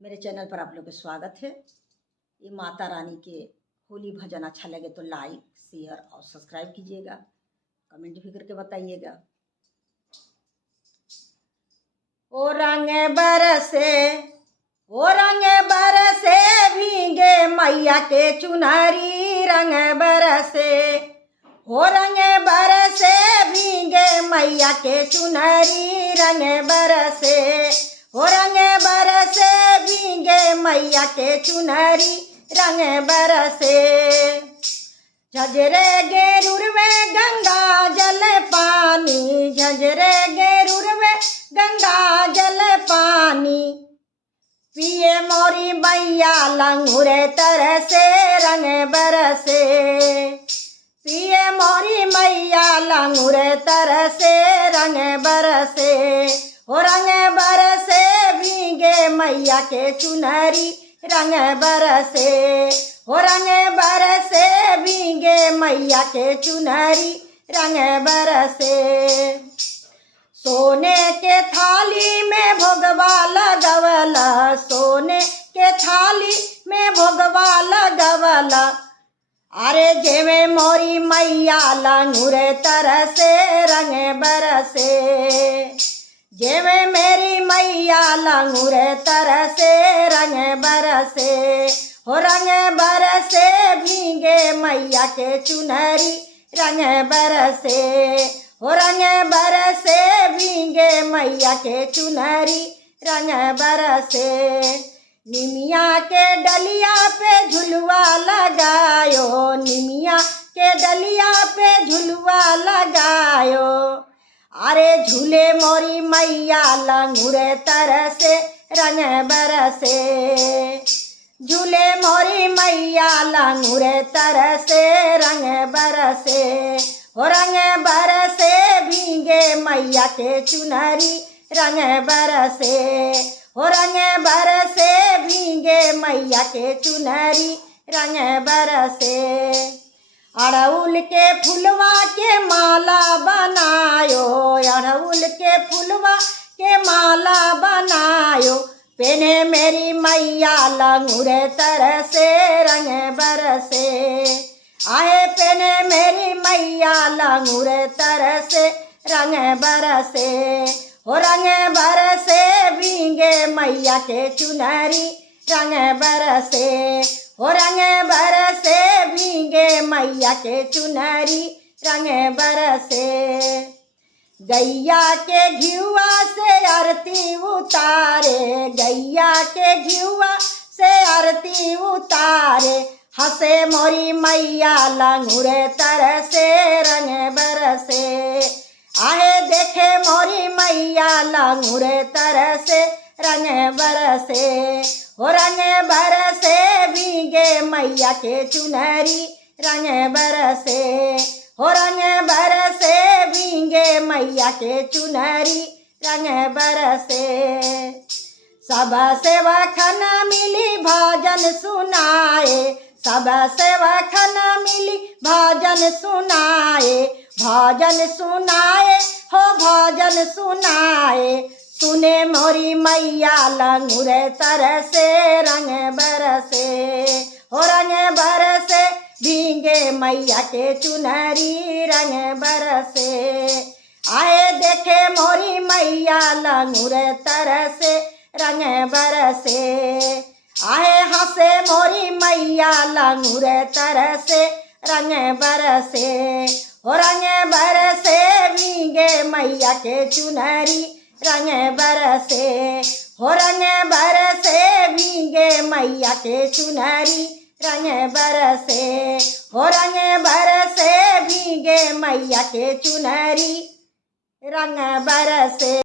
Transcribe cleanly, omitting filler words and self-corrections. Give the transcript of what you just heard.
मेरे चैनल पर आप लोग का स्वागत है। ये माता रानी के होली भजन अच्छा लगे तो लाइक शेयर और सब्सक्राइब कीजिएगा, कमेंट भी करके बताइएगा। ओ रंग बरसे, ओ रंग बरसे भीगे मैया के चुनरी, रंग बरसे, ओ रंग बरसे भीगे मैया के चुनरी, रंग बरसे, ओ रंग बरसे भीगे मैया के चुनरी, रंग बरसे। झजरे गेरुर में गंगा जल पानी, झजरे गेरुर में गंगा जल पानी, पिए मोरी मैया लंगुरे तरसे, रंग बरसे, पिए मोरी मैया लंगुरे तरसे, रंग बरसे, ओ रंग बरसे भीगे मैया के चुनरी, रंग बरसे, ओ रंग बरसे भीगे मैया के चुनरी, रंग बरसे। सोने के थाली में भोगवा लगवला, सोने के थाली में भोगवा लगवला, अरे जेवे मोरी मैया लंगुरे तरसे, रंग बरसे, जेवे मेरी मैया लंगुरे तरसे, रंग बरसे, हो रंग बरसे भीगे मैया के चुनरी, रंग बरसे, हो रंग बरसे भीगे मैया के चुनरी, रंग बरसे। निमिया के डलिया पे झुलवा लगायो, निमिया के डलिया पे झुलवा लगायो, अरे झूले मोरी मैया लंगुरे तरसे, रंग बरसे, झूले मोरी मैया लंगुरे तरसे, रंग बरसे, हो रंग बरसे भीगे मैया के चुनरी, रंग बरसे, हो रंग बरसे भीगे मैया के चुनरी, रंग बरसे। अड़हुल के फुलवा के माला बनायो, अड़हुल के फुलवा के माला बनायो, पेने मेरी मैया लंगुरे तरसे, रंग बरसे, आए पेने मेरी मैया लंगुरे तरसे, रंग बरसे, हो रंग बरसे भीगे मैया के चुनरी, रंग बरसे, हो रंग बरसे भीगे मैया के चुनरी, रंग बरसे। गैया के घिउआ से आरती उतारे, गैया के घिउआ से आरती उतारे, हंसे मोरी मैया लंगुरे तरसे, रंग बरसे, आए देखे मोरी मैया लंगुरे तरसे, रंग बरसे, हो रंग बरसे भीगे मैया के चुनरी, रंग बरसे, हो रंग बरसे भीगे मैया के चुनरी, रंग बरसे। सब सेवखन मिली भजन सुनाए, सब सेवखन मिली भजन सुनाए, भजन सुनाए हो भजन सुनाए, सुने मोरी मैया लंगुरे तरसे, रंग बरसे, हो रंग बरसे भीगे मैया के चुनरी, रंग बरसे, आए देखे मोरी मैया लंगुरे तरसे, रंग बरसे, आए हंसे मोरी मैया लंगुरे तरसे, रंग बरसे, हो रंग बरसे भीगे मैया के चुनरी, रंग बरसे, हो रंग बरसे भीगे मैया के चुनरी, रंग बरसे, हो रंग बरसे भीगे मैया के चुनरी, रंग बरसे।